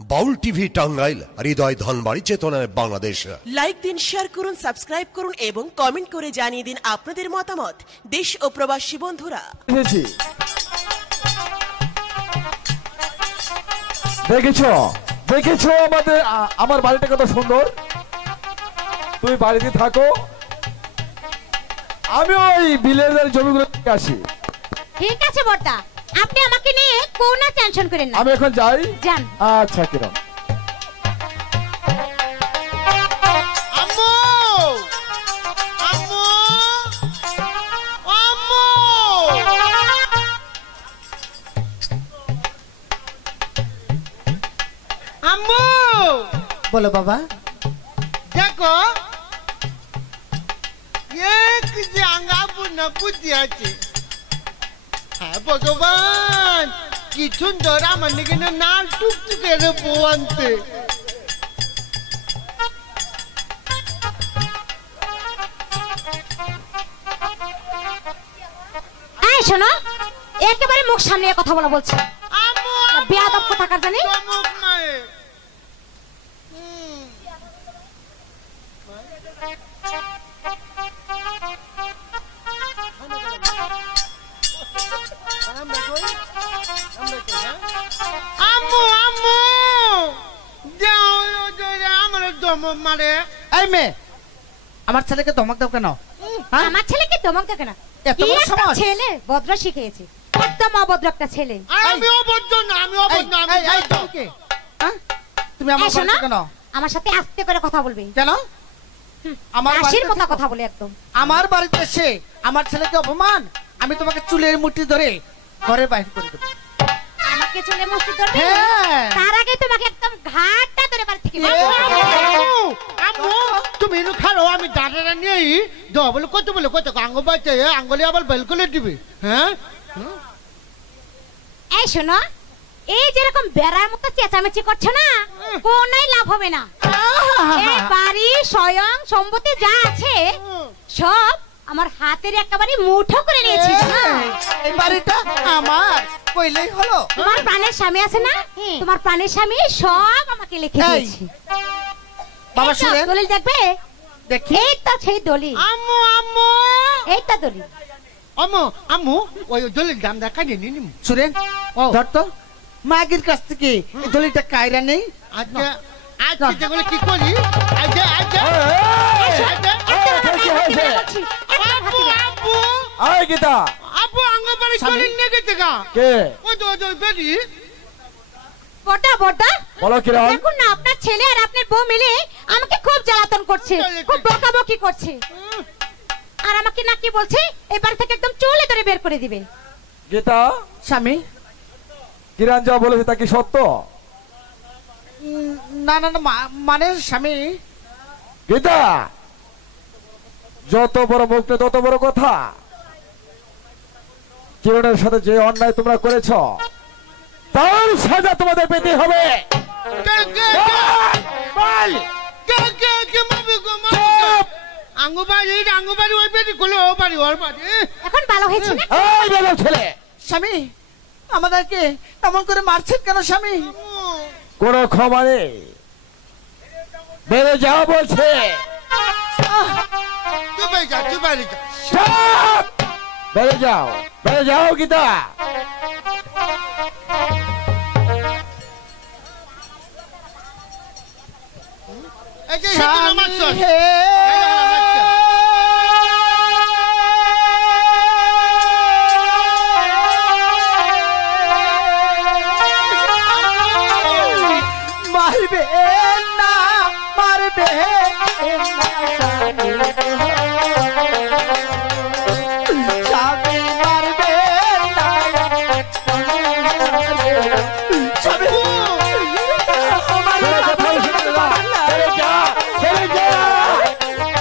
বাউল TV Tangail, হৃদয় ধনবাড়ি, চেতনায় Bangladesh. Like দিন, share করুন, সাবস্ক্রাইব করুন এবং কমেন্ট করে জানিয়ে দিন আপনাদের মতামত। দেশ ও প্রবাসী বন্ধুরা, দেখেছো আমার বাড়িটা কত সুন্দর। তুমি বাড়িতে থাকো, আমি ওই বিলের জমিগুলো আসি। ঠিক আছে বড়দা, আপনি আমাকে নিয়ে কোনো টেনশন করেন না। আমি এখন যাই। যান। আচ্ছা, কিরম আম্মু, আম্মু, আম্মু, আম্মু, বলো বাবা। দেখো এক জাঙ্গা বুনা বুদ্ধি আছে। হ্যাঁ ভগবান, কি সুন্দর আমার দিকে নাল টুকটুকে বউ আনতে। এই শোনো, একেবারে মুখ সামনে কথা বলা বলছি। আম্মু, বেয়াদব কোথাকার জানি। চমক মায়ে। আম্মু, আম্মু, যাও আমার দমক মারে। এই মেয়ে, আমার ছেলেকে ধমক দাও কেন? হ্যাঁ? আমার ছেলেকে ধমক দেবে না। এত কি বড় একটা সাহস? ছেলে, ভদ্র শিখিয়েছে। একদম অভদ্র একটা ছেলে। আর আমি অবদ্ধ না, আমি অবদ্ধ না, আমি এই, এই, বদ্ধ। তুমি কে? হ্যাঁ? তুমি আমার এই শোনো, বাড়িতে কেন? আমার সাথে আস্তে করে কথা বলবে। কেন? আমার দাসীর বাড়িতে মতো থেকে- কথা বলে একদম। আমার বাড়িতে এসে আমার ছেলেকে অপমান, আমি তোমাকে চুলের মুঠি ধরে ঘরে বাইরে করে দেবো। আমাকে চলে মুষ্টি ধরবে? হ্যাঁ। তার আগে তোমাকে একদম ঘাটটা ধরে বাড়ি থেকে বের এ, করে দেবো। আম্মু, আম্মু, তুমি এনু খারো, আমি দাদারা নিয়ে দাও বলে কত আঙ্গ বাচ্চা আঙ্গলে আবার বেল করে দিবি। হ্যাঁ, এই শোনো, এই যেরকম বেড়ার মতো চেঁচামেচি করছো না, কোনোই লাভ হবে না। এই বাড়ি স্বয়ং সম্পত্তি যা আছে সব আমার হাতের একেবারে মুঠো করে নিয়েছি না। এই বাড়িটা আমার কইলেই হলো। তোমার প্রাণের স্বামী আছে না, তোমার প্রাণের স্বামী সব আমাকে লিখে এই, দিয়েছে। বাবা এই তো শুনেন, দলিল দেখবে, দেখি। এই তো সেই দলিল, আম্মু, আম্মু, এই তো দলিল। আম্মু, আম্মু, ওই দলিল দাম দেখা নিয়ে নিম। সুরেন, ও। ধর তো মাগির কাছ থেকে এই দলিটা কায়রা নেই। আজকে আজকে যেগুলো কি করি, আজকে আজকে কি হয়েছে? বলছি, একদম হাতে আব্বু, দে। আব্বু, আয় গীতা, আব্বু আঙ্গবাড়ি স্বামী? চলে নিয়ে গেছে গা। কে? ওই তো বেরি। বড়দা, বড়দা, বলো কিরম? দেখুন না, আপনার ছেলে আর আপনার বউ মিলে আমাকে খুব জ্বালাতন করছে, খুব বকাবকি করছে। আর আমাকে না কি বলছে, এবার থেকে একদম চুলে ধরে বের করে দিবে। গীতা, স্বামী, কিরান যা বলেছে তা কি সত্য? না না না, মানে স্বামী, গীতা, যত বড় মুখে তত বড় কথা। কিরণের সাথে যে অন্যায় তোমরা করেছ তার সাজা তোমাদের পেতে হবে। বল। আঙ্গবাড়ি ওই বেরি করলে ও বাড়ি ওর বাড়ি। এখন ভালো হয়েছে না? এই বেরো ছেলে, স্বামী, আমাদেরকে এমন করে মারছেন কেন স্বামী? কোনো ক্ষমা নেই, বেড়ে যাও বলছে। তুই বাড়ি যা, তুই বাড়ি যা। চুপ! বেড়ে যাও গীতা। এই যে হেতু নামাজ চল। হে, মারবে না, মারবে না, স্বামী মারবে না, স্বামী, আমার বেড়ে যা, বেড়ে যা, বেড়ে যা, বেড়ে যা,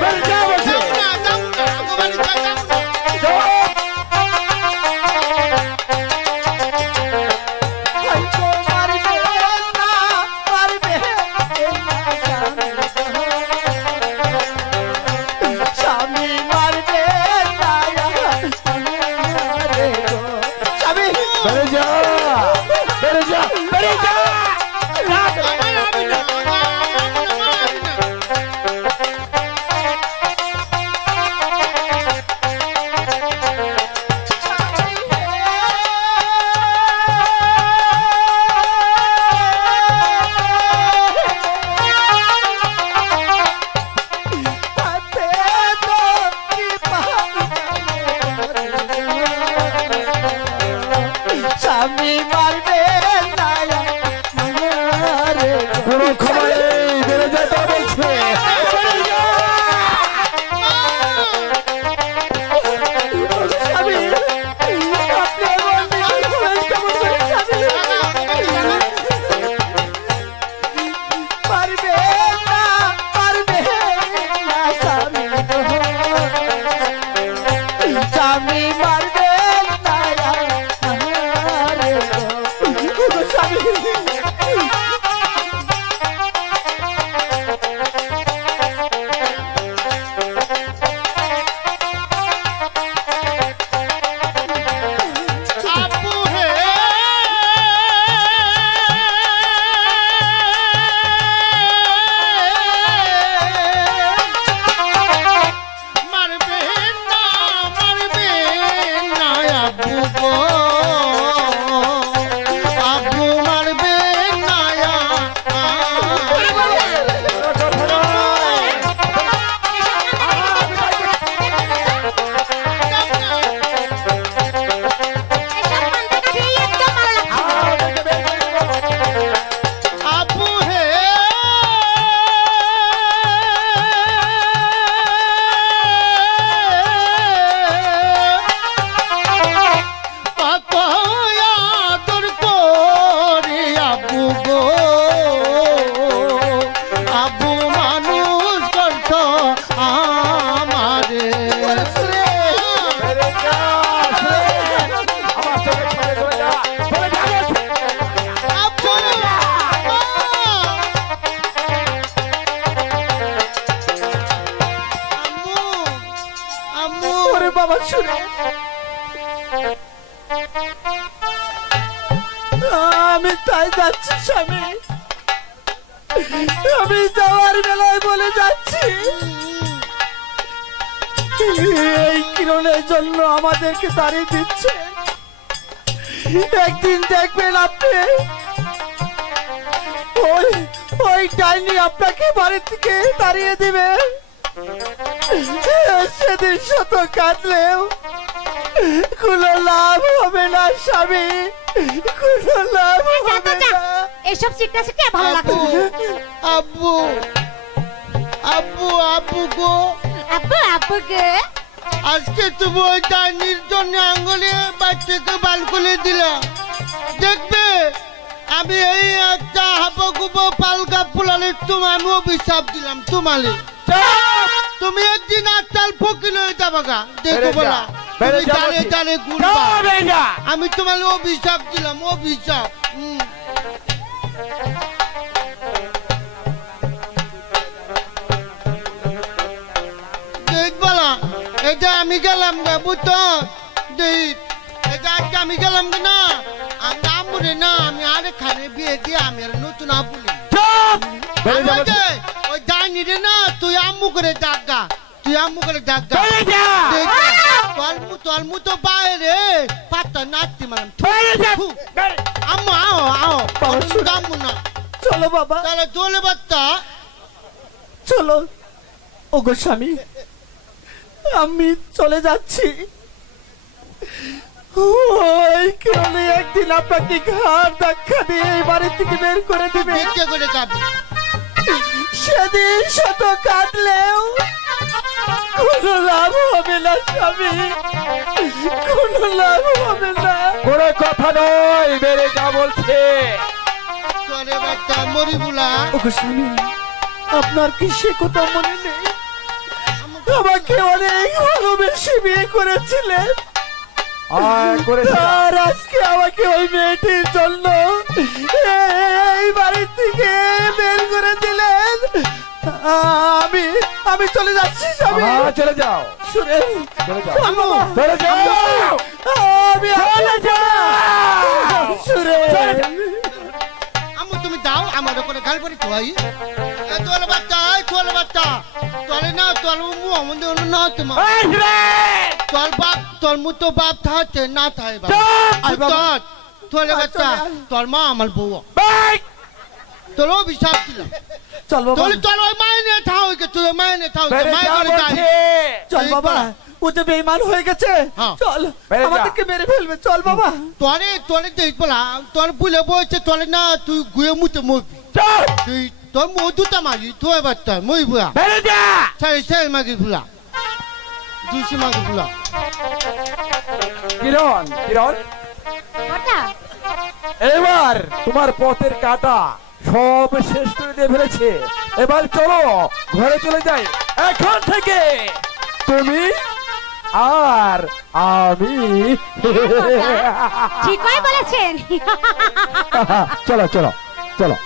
বেড়ে যা বলছে। যাও না, আঙ্গবাড়ি যা, যাও না। চুপ! হয়তো মারবে না, মারবে না, স্বামী মারবে কোনো ক্ষমা নেই, বেড়ে যেতে বলছে। স্বামী, আপনি আমার মেয়েকে খোঁজ কেমন করে স্বামী? পারবে না, পারবে না স্বামী গো। স্বামী মারবে না আমারে গো। স্বামী আপু হে মারবে না আপু গো, আপু মারবে না আপু হে কত আদর করে আপু গো, আপু মানুষ করছ আমারে। বেড়ে যা, আমার চোখের সামনে চলে যা, চলে যা বলছে। আপু আম্মু ওরে বাবা শুনে আমি তাই যাচ্ছি স্বামী, আমি যাওয়ার বেলায় বলে যাচ্ছি এই কিরণের জন্য আমাদেরকে তাড়িয়ে দিচ্ছে। একদিন দেখবেন আপনি ওই ওই ডাইনি আপনাকে বাড়ি থেকে তাড়িয়ে দিবে। সেদিন শত কাঁদলেও কোনো লাভ হবে না স্বামী, কোনো লাভ হবে না। এসব শিখতে শিখতে ভালো লাগছে আব্বু আব্বু আব্বু গো, আব্বু আব্বু গে আজকে তুমি ওই ডাইনির জন্য আঙ্গুলে বাচ্চাকে বাল করে দিলা। দেখবে আমি এই একটা হাবাগুবো পালকা ফুলালে আমি অভিশাপ দিলাম তোমালে। তুমি একদিন আটটাল ফকির হয়ে যাবা গা, দেখো বলা তুমি দাঁড়ে দাঁড়ে ঘুরবা। আমি তোমালে অভিশাপ দিলাম, অভিশাপ। দেখবলা এটা আমি গেলাম গা বুঝতো, এটা আজকে আমি গেলাম না, আমি আমরে না, আমি আরে খানে বিয়ে দিয়ে আমি আর নতুন আবুলে ওই ডাইনি রে না, তুই আম্মু করে ডাকা, তুই আম্মু করে ডাকা। তোর তো বাইরে পাত্তা নাচতে মারাম। আম্মু আও আও আম্মু না, চলো বাবা তাহলে দোলে বাত্তা চলো। ওগো স্বামী, আমি চলে যাচ্ছি। ওই কারণে একদিন আপনাকে ঘাড় ধাক্কা দিয়ে এই বাড়ি থেকে বের করে দিবে। ইচ্ছে করে কাঁদবে, সেদিন শত কাঁদলেও কোনো লাভ হবে না স্বামী, কোনো লাভ হবে না। কোনো কথা নয়, বেড়ে যা বলছে। চলে বাচ্চা মরিবুলা। ওগো স্বামী, আপনার কি সে কথা মনে নেই? আমাকে অনেক ভালোবেসে বিয়ে করেছিলেন, আর আজকে আমাকে ওই মেয়েটির জন্য এই বাড়ি থেকে বের করে দিলেন। আমি চলে যাচ্ছি স্বামী। চলে যাও, শুনে চলে যাও, চলো, চলে যাও, আমি চলে যাও শুনে। আম্মু তুমি দাও আমার ওপরে গাল পরি তোই তোলে বাচ্চা, তোলে বাচ্চা, তোলে না, তোল মু আমাদের না তোমার তোর বাপ, তোর মু তো বাপ থাকে না থাকে বাবা। তোলে বাচ্চা, তোর মা আমার বউ, তোর অভিশাপ দিলাম। চল বাবা, তোলে তোর ওই মায়ের নিয়ে থাও, তুই মায়ের নিয়ে থাও, মায়ের করে যাই। চল বাবা, ও যে বেঈমান হয়ে গেছে। হ্যাঁ। চল, বেরিয়ে যা। আমাদেরকে মেরে ফেলবে, চল বাবা। তোরে দেখ বলা তোর বুলে বলছে তোরে না তুই গুয়ে মুতে মরবি। চল তুই তোর মধুটা মারি তুই এবার তোর মই বুয়া বেরিয়ে যা। সারি মাগি ফুলা দুশি মাগি ফুলা। কিরণ কিরণ ওটা এবার তোমার পথের কাটা সব শেষ করে দিয়ে ফেলেছে। এবার চলো ঘরে চলে যাই। এখন থেকে তুমি আর আমি। ঠিকই বলেছেন। চলো চলো চলো।